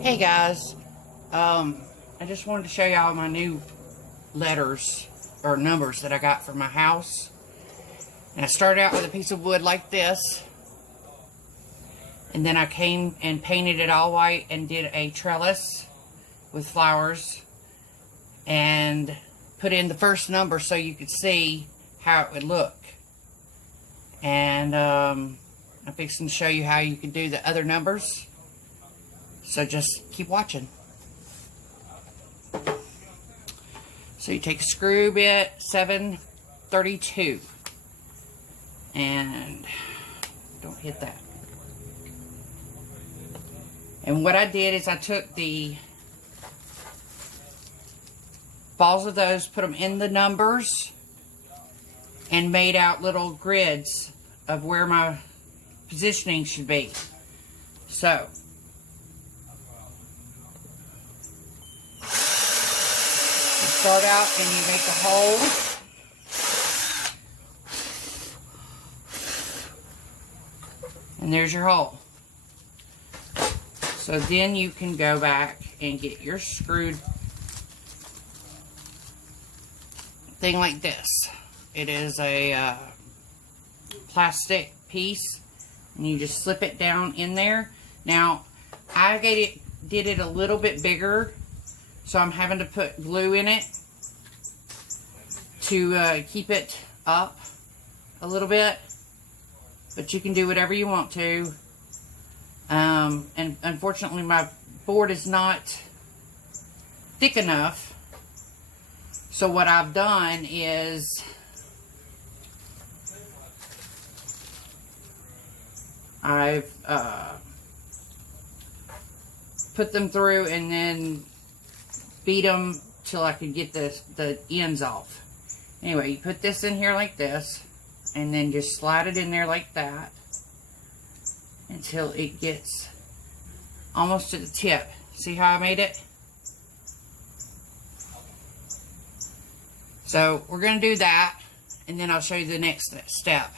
Hey guys, I just wanted to show y'all my new letters or numbers that I got for my house. And I started out with a piece of wood like this, and then I came and painted it all white and did a trellis with flowers and put in the first number so you could see how it would look. And I'm fixing to show you how you can do the other numbers. So just keep watching. So you take a screw bit, 732, and don't hit that. And what I did is I took the balls of those, put them in the numbers, and made out little grids of where my positioning should be. So start out and you make a hole. And there's your hole. So then you can go back and get your screwed thing like this. It is a plastic piece, and you just slip it down in there. Now, I did it a little bit bigger, so I'm having to put glue in it to keep it up a little bit. But you can do whatever you want to. And unfortunately, my board is not thick enough. So what I've done is I've put them through and then beat them till I could get the ends off. Anyway, you put this in here like this, and then just slide it in there like that until it gets almost to the tip. See how I made it? So we're going to do that, and then I'll show you the next step.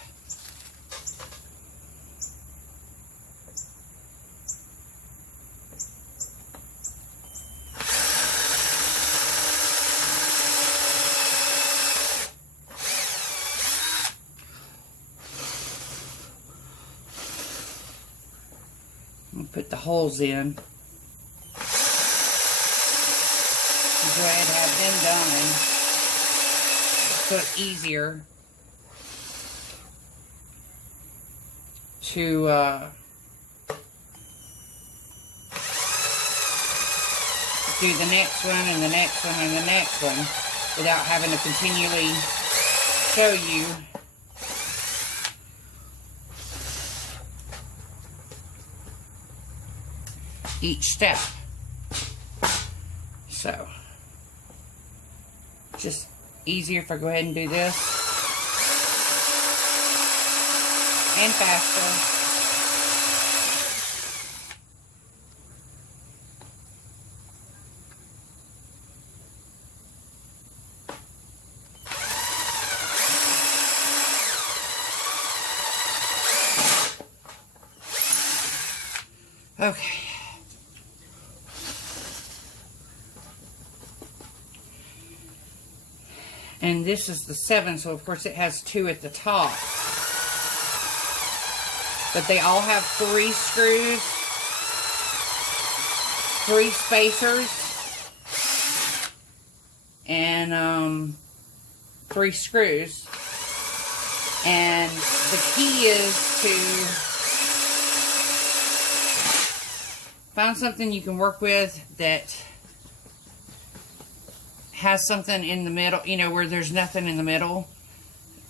Put the holes in. Go ahead and have them done, so it's easier to do the next one and the next one and the next one without having to continually show you. Each step. So, just easier if I go ahead and do this. And faster. Okay. And this is the 7, so of course it has 2 at the top. But they all have 3 screws, 3 spacers, and 3 screws. And the key is to find something you can work with that has something in the middle, you know, where there's nothing in the middle,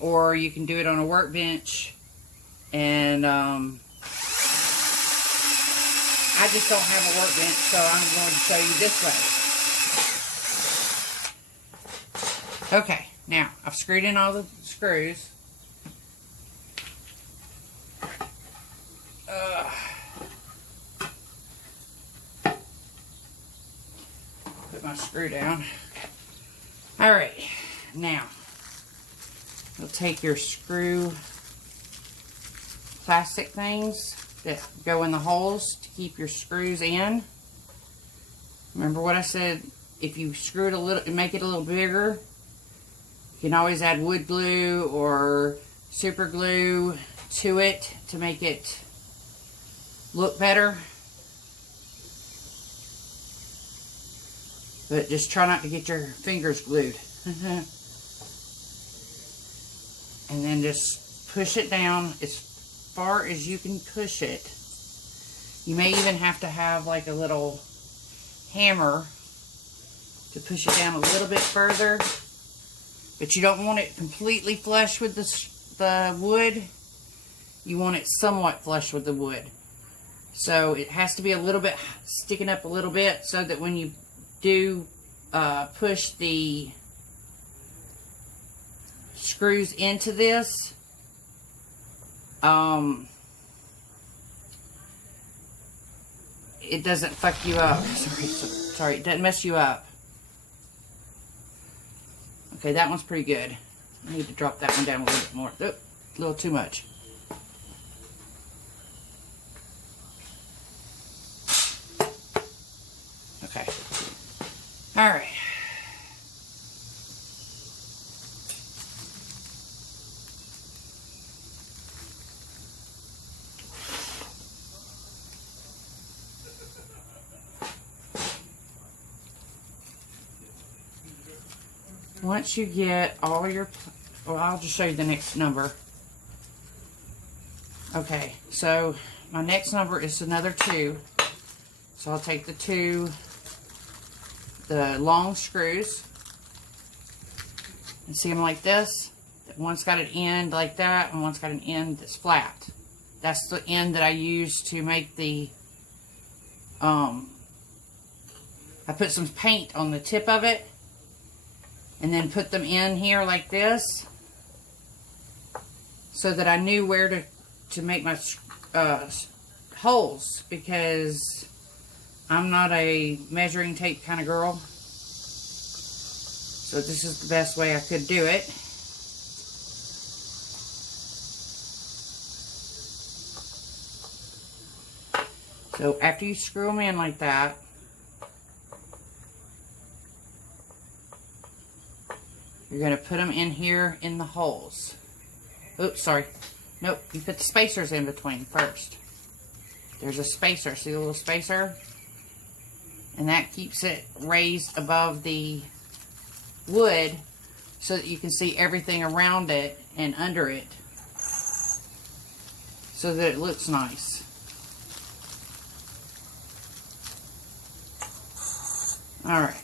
or you can do it on a workbench. And I just don't have a workbench, so I'm going to show you this way. Okay, now I've screwed in all the screws. Put my screw down. Alright, now you'll take your screw plastic things that go in the holes to keep your screws in. Remember what I said? If you screw it a little and make it a little bigger, you can always add wood glue or super glue to it to make it look better. But just try not to get your fingers glued. And then just push it down as far as you can push it. You may even have to have like a little hammer to push it down a little bit further. But you don't want it completely flush with the wood. You want it somewhat flush with the wood. So it has to be a little bit sticking up a little bit so that when you do push the screws into this, it doesn't fuck you up. Sorry, it doesn't mess you up. Okay, that one's pretty good. I need to drop that one down a little bit more. Oop, a little too much. Okay. All right. Once you get all your, well, I'll just show you the next number. Okay, so my next number is another 2. So I'll take the long screws, and see them like this. One's got an end like that, and one's got an end that's flat. That's the end that I use to make the, I put some paint on the tip of it, and then put them in here like this, so that I knew where to make my holes, because I'm not a measuring tape kind of girl. So this is the best way I could do it. So after you screw them in like that, you're going to put them in here in the holes. Oops, sorry. Nope, you put the spacers in between first. There's a spacer. See the little spacer? And that keeps it raised above the wood so that you can see everything around it and under it, so that it looks nice. Alright.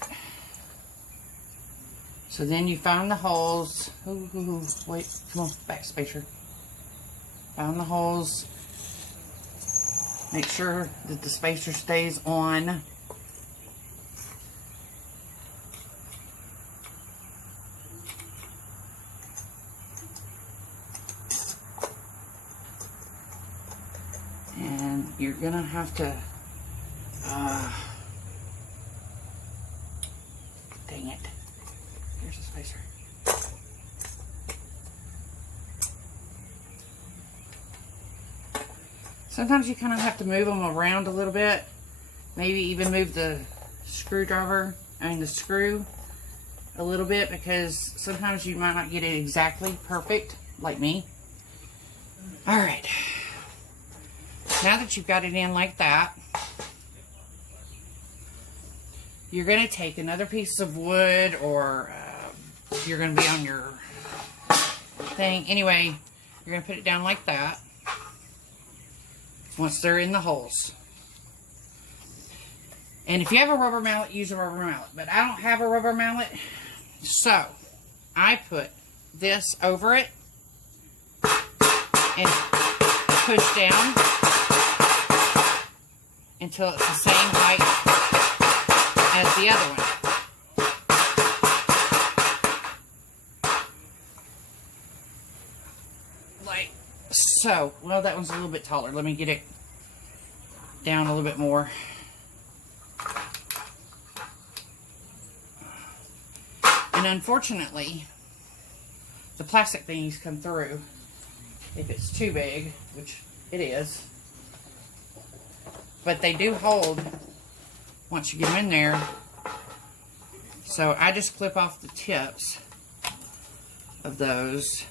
So then you found the holes. Ooh, wait, come on, back spacer. Found the holes. Make sure that the spacer stays on. And you're gonna have to, dang it. Here's the spacer. Sometimes you kind of have to move them around a little bit. Maybe even move the screw a little bit, because sometimes you might not get it exactly perfect, like me. Alright. Now that you've got it in like that, you're going to take another piece of wood, or you're going to be on your thing. Anyway, you're going to put it down like that once they're in the holes. And if you have a rubber mallet, use a rubber mallet. But I don't have a rubber mallet, so I put this over it and push down until it's the same height as the other one. Like so. Well, that one's a little bit taller. Let me get it down a little bit more. And unfortunately, the plastic thingies come through if it's too big, which it is. But they do hold once you get them in there. So I just clip off the tips of those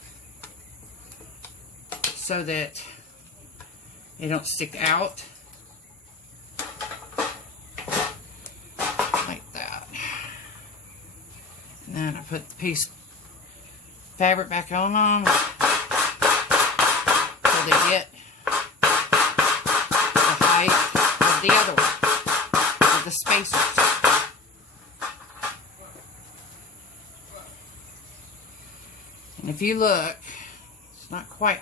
so that they don't stick out like that. And then I put the piece of fabric back on them so they get the height of the other one, of the spacers. And if you look, it's not quite,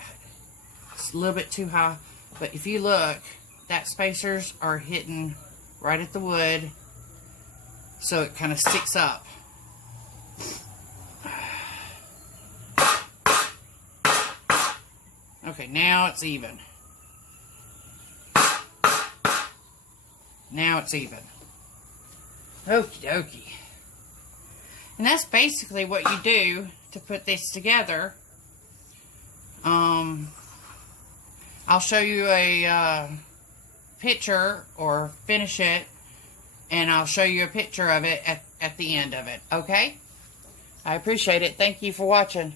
it's a little bit too high, but if you look, that spacers are hitting right at the wood, so it kind of sticks up. Okay, now it's even. Now it's even. Okie dokie. And that's basically what you do to put this together. I'll show you a picture or finish it, and I'll show you a picture of it at the end of it, okay? I appreciate it. Thank you for watching.